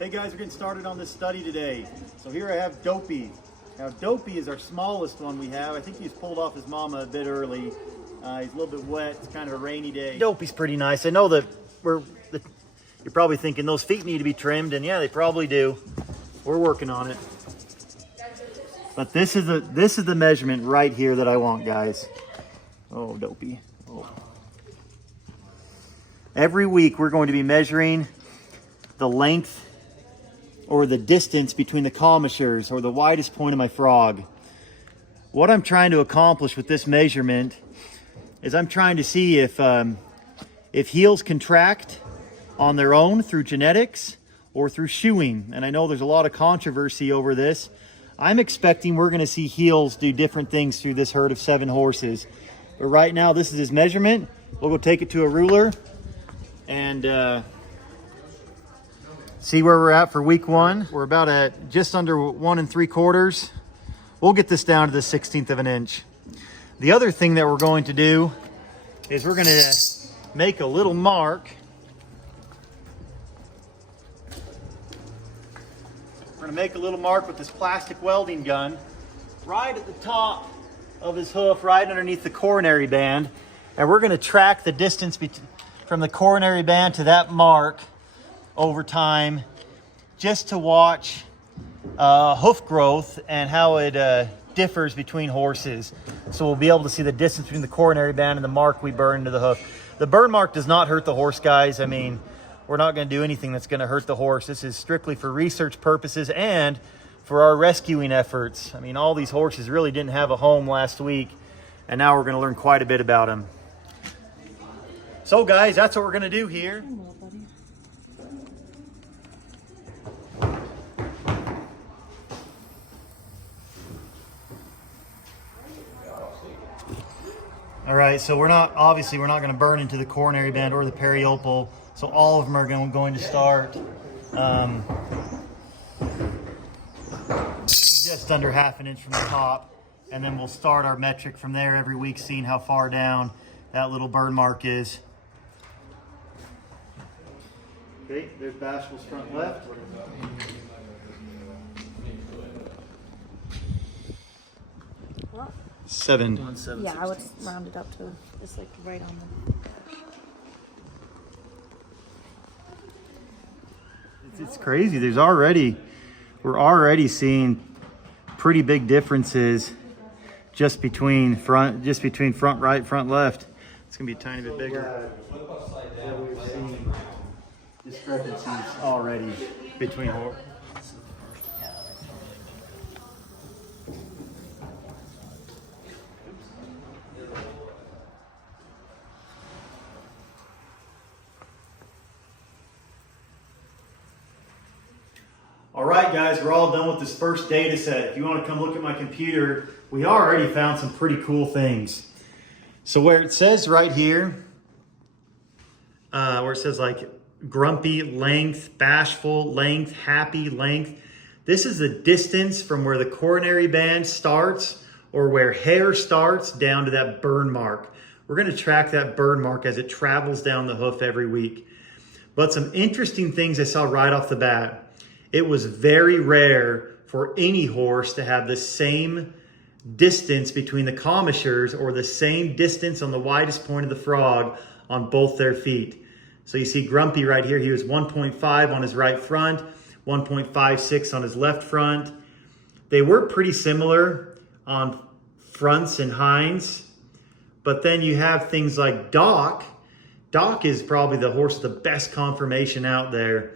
Hey guys, we're getting started on this study today. So here I have Dopey. Now Dopey is our smallest one we have. I think he's pulled off his mama a bit early. He's a little bit wet. It's kind of a rainy day. Dopey's pretty nice. I know that you're probably thinking those feet need to be trimmed, and yeah, they probably do. We're working on it. But this is the measurement right here that I want, guys. Oh, Dopey. Oh. Every week we're going to be measuring the length or the distance between the commissures or the widest point of my frog. What I'm trying to accomplish with this measurement is I'm trying to see if heels contract on their own through genetics or through shoeing. And I know there's a lot of controversy over this. I'm expecting we're gonna see heels do different things through this herd of 7 horses. But right now, this is his measurement. We'll go take it to a ruler and see where we're at for week 1. We're about at just under 1 3/4. We'll get this down to the 1/16 of an inch. The other thing that we're going to do is we're gonna make a little mark. We're gonna make a little mark with this plastic welding gun right at the top of his hoof, right underneath the coronary band. And we're gonna track the distance from the coronary band to that mark over time, just to watch hoof growth and how it differs between horses. So we'll be able to see the distance between the coronary band and the mark we burn into the hoof. The burn mark does not hurt the horse, guys. I mean, we're not going to do anything that's going to hurt the horse. This is strictly for research purposes and for our rescuing efforts. I mean, all these horses really didn't have a home last week, and now we're going to learn quite a bit about them. So guys, that's what we're going to do here. All right, so we're not going to burn into the coronary band or the periopal. So all of them are going to start just under 1/2 inch from the top. And then we'll start our metric from there every week, seeing how far down that little burn mark is. Okay, there's Bashful's front left. 7. Yeah, I would round it up to it's like right on the. It's crazy. We're already seeing pretty big differences just between front right, front left. It's gonna be a tiny bit bigger. We're seeing discrepancies already between horses. All right, guys, we're all done with this first data set. If you want to come look at my computer, we already found some pretty cool things. So where it says right here, where it says like grumpy length, bashful length, happy length, this is the distance from where the coronary band starts or where hair starts down to that burn mark. We're going to track that burn mark as it travels down the hoof every week. But some interesting things I saw right off the bat. It was very rare for any horse to have the same distance between the commissures or the same distance on the widest point of the frog on both their feet. So you see Grumpy right here, he was 1.5 on his right front, 1.56 on his left front. They were pretty similar on fronts and hinds, but then you have things like Doc. Doc is probably the horse with the best conformation out there.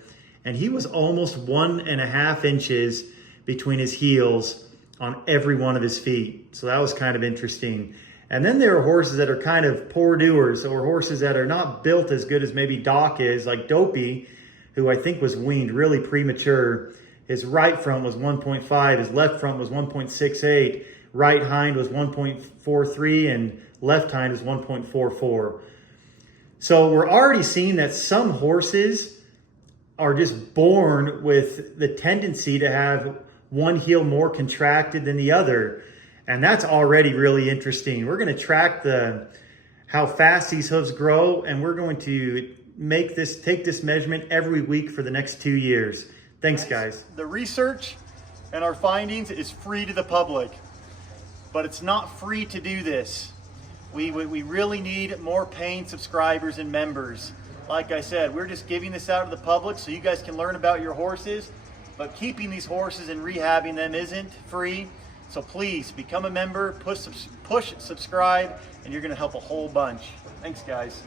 And he was almost 1.5 inches between his heels on every one of his feet. So that was kind of interesting. And then there are horses that are kind of poor doers, or horses that are not built as good as maybe Doc is, like Dopey, who I think was weaned really premature. His right front was 1.5, his left front was 1.68, right hind was 1.43, and left hind was 1.44. So we're already seeing that some horses are just born with the tendency to have one heel more contracted than the other. And that's already really interesting. We're going to track how fast these hooves grow, and we're going to take this measurement every week for the next 2 years. Thanks, guys. The research and our findings is free to the public, but it's not free to do this. We really need more paying subscribers and members. Like I said, we're just giving this out to the public so you guys can learn about your horses, but keeping these horses and rehabbing them isn't free. So please become a member, push subscribe, and you're gonna help a whole bunch. Thanks, guys.